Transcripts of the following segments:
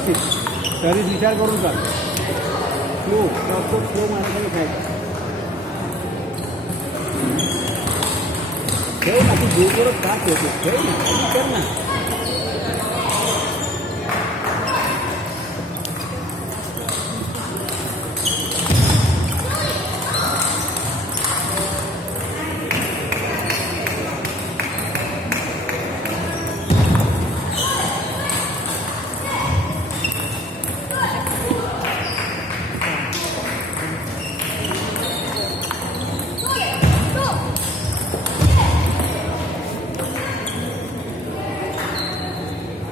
व्यवस्थित सर्विस विचार करून चाल. स्लो स्लो मारायला खायचं. ठेव ना, ती जोरजोरात का ठेवतो? ठेव ना, कर ना.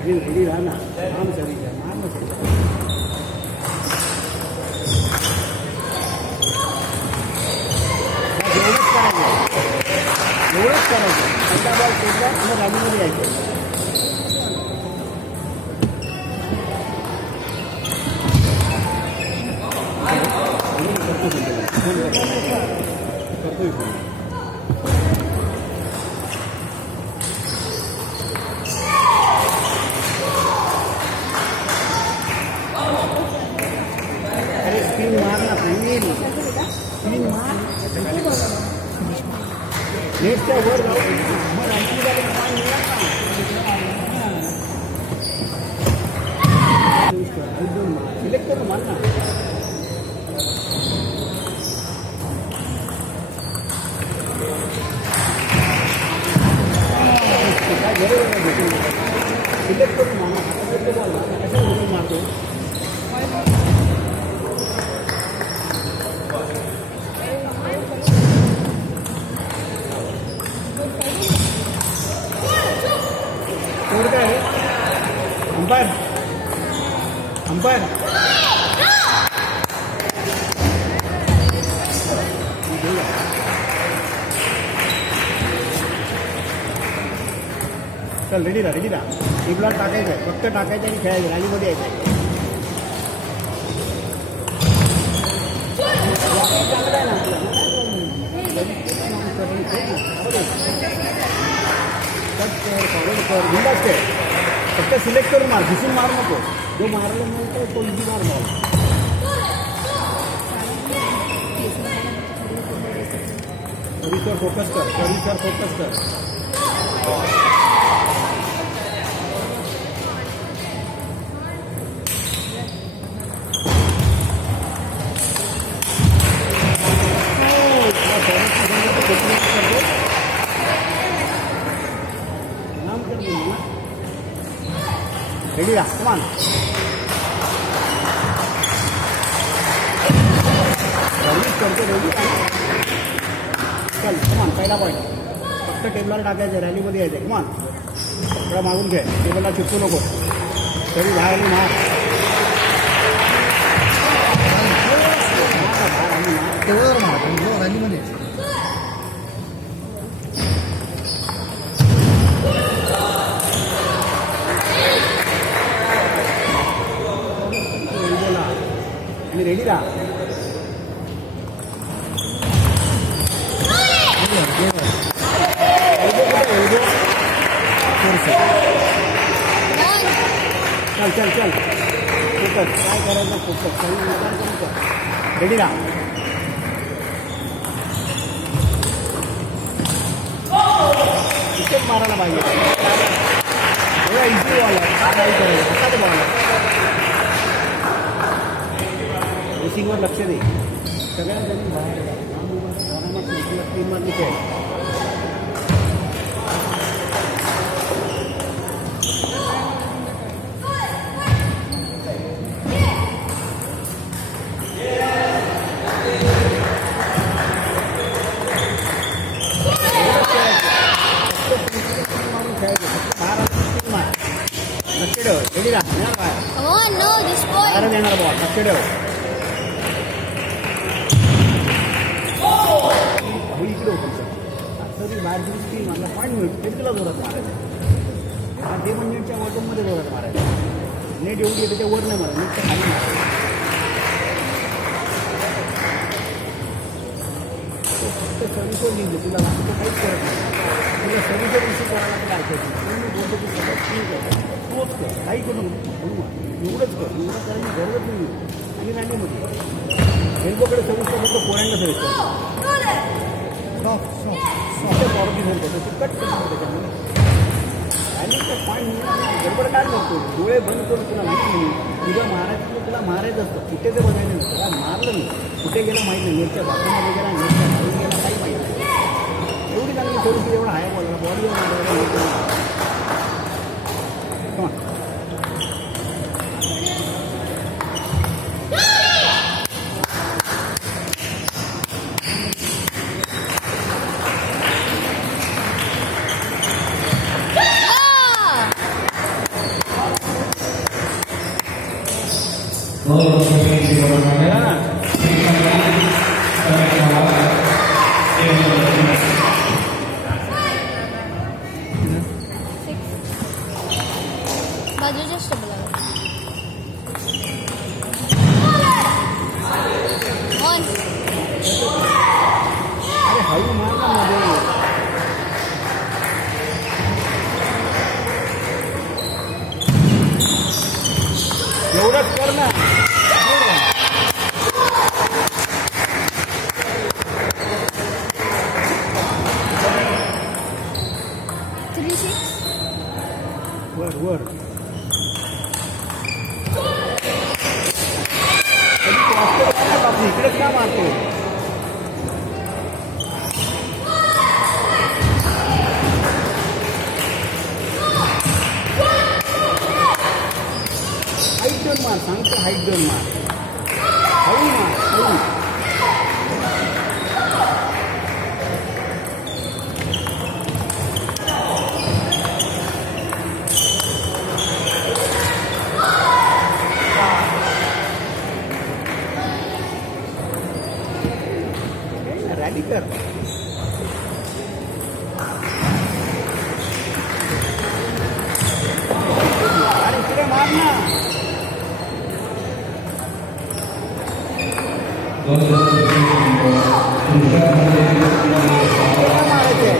रेडी रहा ना, आराम से रेडी रहा, आराम से. एवढंच करायचं. पहिला बॉल खेळला आणि रॅलीमध्ये यायचं. स्क्रीन मारना सांगेल. स्क्रीन मार. नेटच्या वर जाऊन सिलेक्ट करून मार ना. सिलेक्ट करून मारना. कशाला मारतो? अंपायर अंपायर चल रेडी राहा. एक ब्लॉक टाकायचं आहे. फक्त टाकायचं आणि खेळायचं. रॅलीमध्ये यायचं. चांगलं आहे ना आपलं. फक्त सिलेक्ट करून मार. घुसून मार नको. जो मारला नाही तो इझी मार मार. सर्विसवर फोकस कर. सर्विसवर फोकस कर. रेडी रहा. कमान. सर्विस करते रेडी. चल कमान. पहिला पॉईंट. फक्त टेबलला टाकायचं. रॅलीमध्ये यायचं. कमान. थोडा मागून घे. टेबलला चिपकू नको. तरी बाहेर मार. टेबलवर मार. रॅलीमध्ये रेडी रहा. चल चल चल. फोकस. काय करायचं? फोकस. रेडी रहा. इथेच मारायला पाहिजे. एवढा इझी बॉल आहे. काय करायचं? कसा बॉल आहे? रेसिंगवर लक्ष दे. सगळ्या जणी बाहेर टीम मध्ये खेळ. लक्ष ठेव. रेडी राहा. बाहेर देणार बॉल. लक्ष ठेव. इकडे होतं सर. बाहेर दिवशी मला पॉईंट मिळतो. तिला जोरात मारायचं. ते पण नेटच्या बॉटममध्ये जोरात मारायचं. नेट एवढी येते त्याच्या वर नाही मारा. नेटच्या खाली मारायचं. फक्त सर्विसवर लिहिलं. तुला काहीच करत नाही. तुला सर्विसर रिसीव करायला तुला ऐकायचं मी बोलतो की सगळं ठीक आहे तोच कर काही करू नको एवढंच कर एवढं करायची गरजच नाही आणि रॅलीमध्ये एल्बोकडे सर्विस करतो पोरांना सर्विस करतो पॉवरची सर्विस करतो तू कट करतो त्याच्यामध्ये रॅलीचं पॉईंट गडबड काय करतो डोळे बंद करून तुला माहिती नाही तुझ्या महाराष्ट्राला तुला मारायचं असतं कुठे ते बघायला नाही त्याला मारलं नाही कुठे गेलं माहीत नाही नेटच्या बाथरूममध्ये गेला नेटच्या बाहेर गेला काही माहिती नाही एवढी चांगली थोडीशी एवढं आहे बोलायला बॉडीवर मारायला बाजूच्या स्टेबल ऑन अरे हळू मार ना मध्ये एवढंच कर ना वर वर इकडेच का मारतो हाईट दोन मार सांगतो हाईट दोन मार हळू मार हळू रॅली कर अरे इकडे मार ना मारायचे